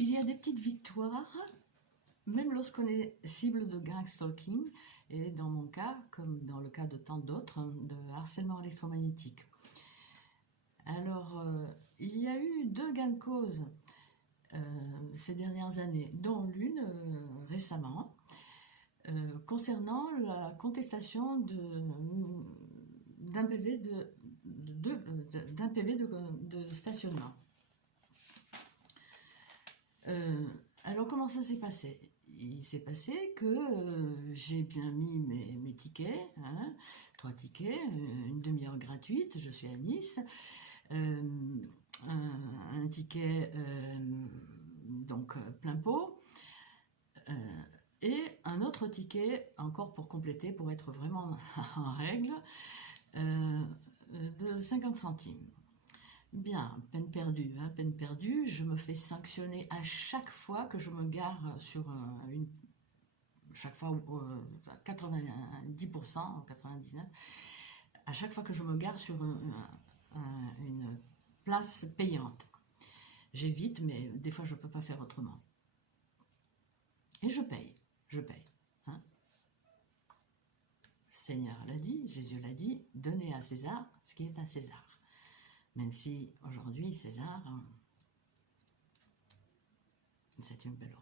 Il y a des petites victoires, même lorsqu'on est cible de gang stalking, et dans mon cas, comme dans le cas de tant d'autres, de harcèlement électromagnétique. Alors, il y a eu 2 gains de cause ces dernières années, dont l'une récemment, concernant la contestation d'un PV de stationnement. Alors comment ça s'est passé? Il s'est passé que j'ai bien mis mes tickets, hein, 3 tickets, une demi-heure gratuite, je suis à Nice, un ticket donc plein pot, et un autre ticket encore pour compléter, pour être vraiment en règle, de 50 centimes. Bien, peine perdue, hein, peine perdue, je me fais sanctionner à chaque fois que je me gare sur chaque fois 90%, 99%, à chaque fois que je me gare sur une place payante. J'évite, mais des fois je ne peux pas faire autrement. Et je paye. Hein. Seigneur l'a dit, Jésus l'a dit, donnez à César ce qui est à César. Même si aujourd'hui, César, c'est une belle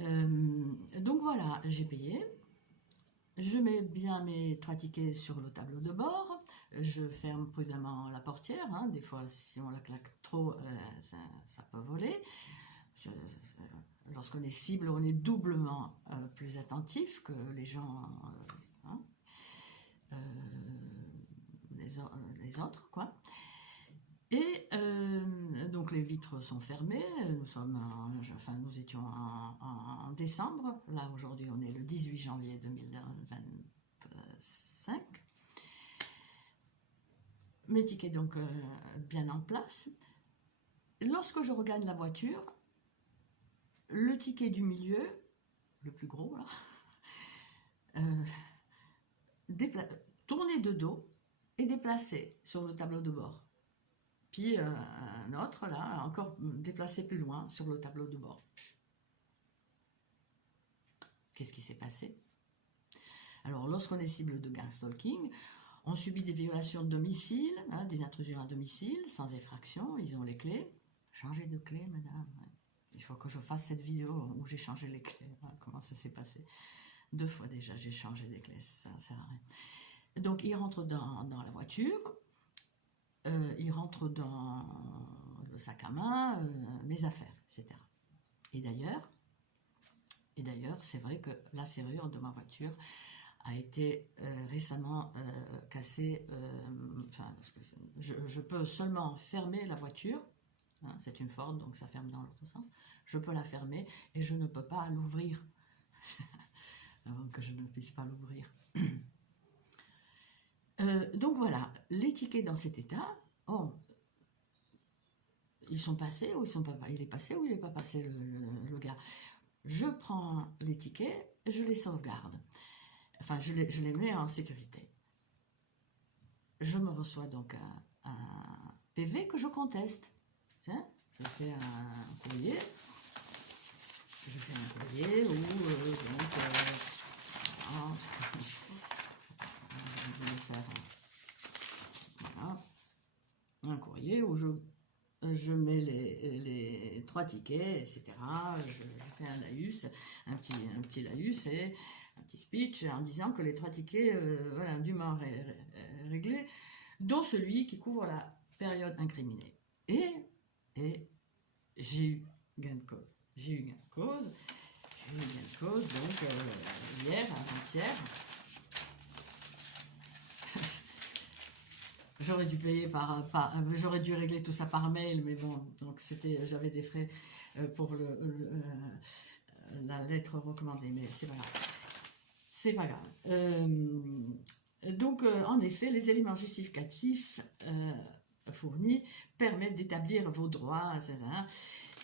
honte. Donc voilà, j'ai payé. Je mets bien mes 3 tickets sur le tableau de bord. Je ferme prudemment la portière. Hein. Des fois, si on la claque trop, ça peut voler. Lorsqu'on est cible, on est doublement plus attentif que les gens, hein, les autres, quoi. Et donc les vitres sont fermées, nous étions en décembre, là aujourd'hui on est le 18 janvier 2025. Mes tickets donc bien en place. Lorsque je regagne la voiture, le ticket du milieu, le plus gros là, tourné de dos et déplacé sur le tableau de bord. Puis un autre, là, encore déplacé plus loin sur le tableau de bord. Qu'est-ce qui s'est passé? Alors, lorsqu'on est cible de gang stalking, on subit des violations de domicile, hein, des intrusions à domicile, sans effraction, ils ont les clés. Changez de clé, madame. Il faut que je fasse cette vidéo où j'ai changé les clés. Voilà, comment ça s'est passé? 2 fois déjà, j'ai changé des clés, ça ne sert à rien. Donc, ils rentrent dans la voiture. Il rentre dans le sac à main, mes affaires, etc. Et d'ailleurs, c'est vrai que la serrure de ma voiture a été récemment cassée. Parce que je peux seulement fermer la voiture. Hein, c'est une Ford, donc ça ferme dans l'autre sens. Je peux la fermer et je ne peux pas l'ouvrir avant que je ne puisse pas l'ouvrir. Donc voilà, les tickets dans cet état, ils sont passés ou ils sont pas, il est passé ou il n'est pas passé le gars. Je prends les tickets, je les sauvegarde. Enfin, je les mets en sécurité. Je me reçois donc un PV que je conteste. Tiens, je fais un courrier. Je fais un courrier où un courrier où je mets les 3 tickets, etc. Je fais un laïus, un petit laïus et un petit speech en disant que les 3 tickets, voilà, dûment réglés, dont celui qui couvre la période incriminée. Et j'ai eu gain de cause. Donc hier, avant-hier, j'aurais dû payer j'aurais dû régler tout ça par mail, mais bon, donc j'avais des frais pour la lettre recommandée, mais c'est pas grave. C'est pas grave. Donc, en effet, les éléments justificatifs fournis permettent d'établir vos droits,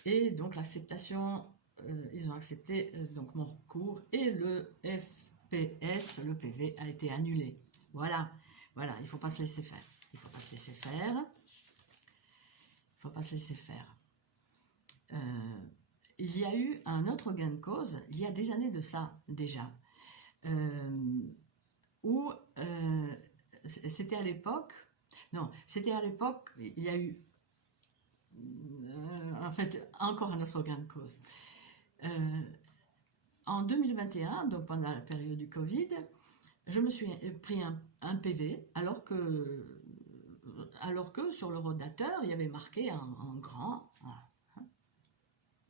et donc l'acceptation, ils ont accepté donc mon recours, et le FPS, le PV, a été annulé. Voilà, il ne faut pas se laisser faire. il y a eu un autre gain de cause, il y a des années de ça déjà, où c'était à l'époque, il y a eu en fait encore un autre gain de cause. En 2021, donc pendant la période du Covid, je me suis pris un PV alors que sur le rodateur, il y avait marqué en grand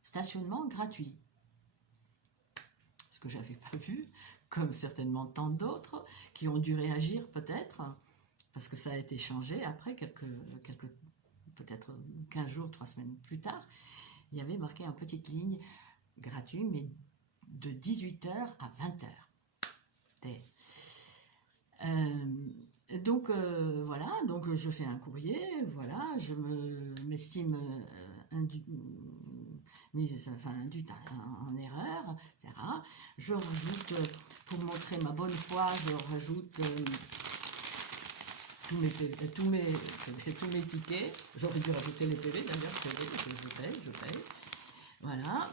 stationnement gratuit. Ce que j'avais pas vu, comme certainement tant d'autres qui ont dû réagir peut-être, parce que ça a été changé après, peut-être 15 jours, 3 semaines plus tard, il y avait marqué en petite ligne gratuit, mais de 18h à 20h. Donc voilà, donc je fais un courrier, voilà, je m'estime induite en erreur, etc. Je rajoute, pour montrer ma bonne foi, je rajoute tous mes tickets. J'aurais dû rajouter les PV d'ailleurs, je paye. Voilà,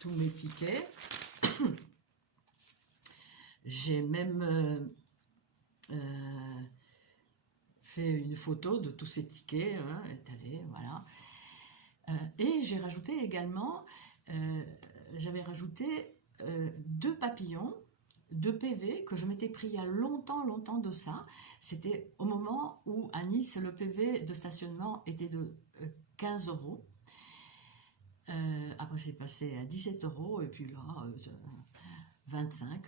tous mes tickets. J'ai même fait une photo de tous ces tickets, étalés, voilà. Et j'ai rajouté également, j'avais rajouté 2 papillons, 2 PV que je m'étais pris il y a longtemps de ça. C'était au moment où à Nice, le PV de stationnement était de 15 €. Après c'est passé à 17 € et puis là 25.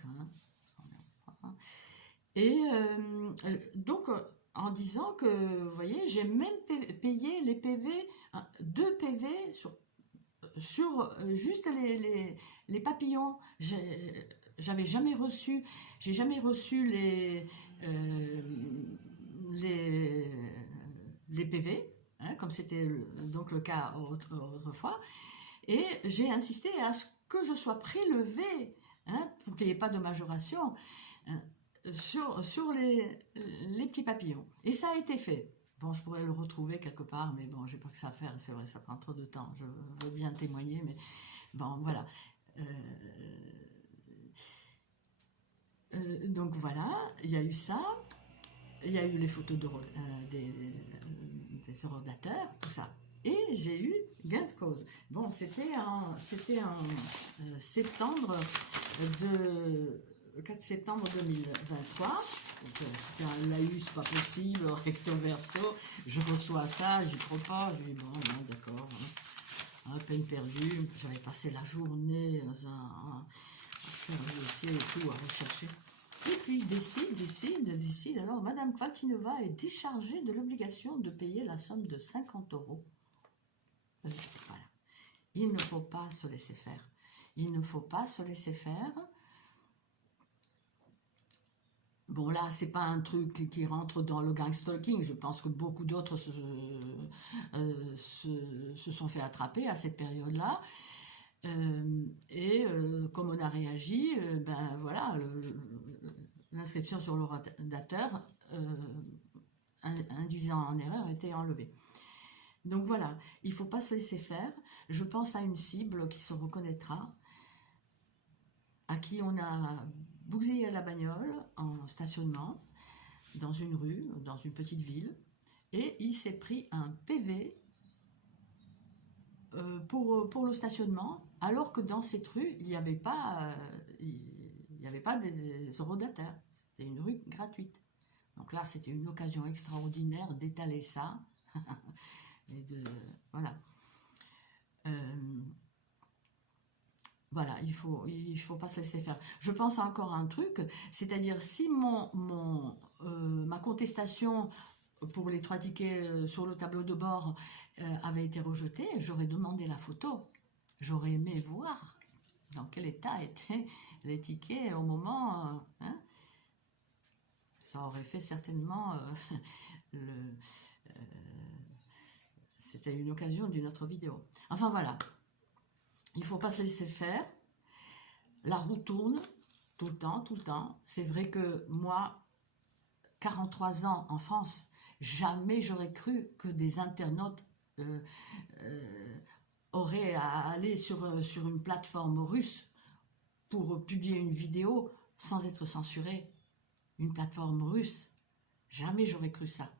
Et donc en disant que, vous voyez, j'ai même payé les PV, 2 PV sur juste les papillons. J'ai jamais reçu les PV, comme c'était donc le cas autrefois, et j'ai insisté à ce que je sois prélevé, pour qu'il n'y ait pas de majoration, sur les petits papillons. Et ça a été fait. Bon, je pourrais le retrouver quelque part, mais bon, j'ai pas que ça à faire, c'est vrai, ça prend trop de temps. Je veux bien témoigner, mais bon, voilà. Donc voilà, il y a eu ça, il y a eu les photos des rodateurs, tout ça. Et j'ai eu gain de cause. Bon, c'était en 4 septembre 2023. C'était un laïus pas possible, recto verso. Je reçois ça, j'y crois pas. Je dis bon, non, d'accord. Peine perdue. J'avais passé la journée à faire le dossier et tout, à rechercher. Et puis décide. Alors, Madame Kvaltinova est déchargée de l'obligation de payer la somme de 50 €. Voilà. Il ne faut pas se laisser faire. Il ne faut pas se laisser faire. Bon, là, c'est pas un truc qui rentre dans le gang stalking. Je pense que beaucoup d'autres se sont fait attraper à cette période-là. Comme on a réagi, ben voilà, l'inscription sur le rodateur induisant en erreur a été enlevée. Donc voilà, il ne faut pas se laisser faire. Je pense à une cible qui se reconnaîtra, à qui on a bousillé la bagnole en stationnement dans une rue, dans une petite ville, et il s'est pris un PV pour le stationnement, alors que dans cette rue, il n'y avait pas des rodateurs. C'était une rue gratuite. Donc là, c'était une occasion extraordinaire d'étaler ça. Et voilà. Voilà, il faut pas se laisser faire. Je pense à encore un truc, c'est-à-dire si ma contestation pour les 3 tickets sur le tableau de bord avait été rejetée, j'aurais demandé la photo. J'aurais aimé voir dans quel état étaient les tickets au moment. Ça aurait fait certainement c'était une occasion d'une autre vidéo. Enfin voilà, il ne faut pas se laisser faire. La roue tourne tout le temps. C'est vrai que moi, 43 ans en France, jamais j'aurais cru que des internautes aurait à aller sur une plateforme russe pour publier une vidéo sans être censuré. Une plateforme russe. Jamais j'aurais cru ça.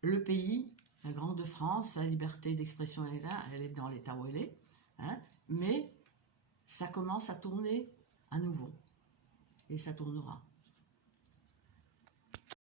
Le pays, la Grande France, la liberté d'expression, elle est dans l'état où elle est, hein, mais ça commence à tourner à nouveau. Et ça tournera.